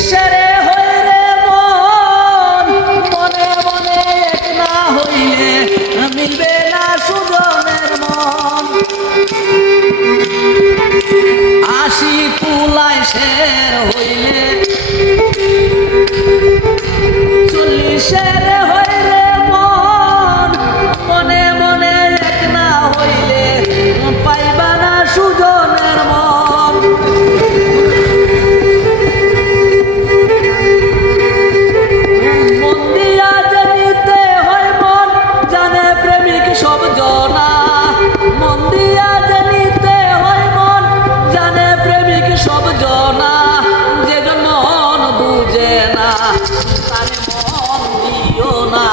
সেরে হইরে মন মনে মনে এক না হইলে মিলবে না সুজনের মন আশি কুলায় শের হইলে চল্লিশের হইরে মন মনে মনে এক না হইলে পাইবা না সুজনের মন মন দিয়া জানিতে হয় মন জানে প্রেমিক সব জনা মন দিয়া জানিতে হয় মন জানে প্রেমিক সব জনা যে মন বুঝে না তারে মন দিও না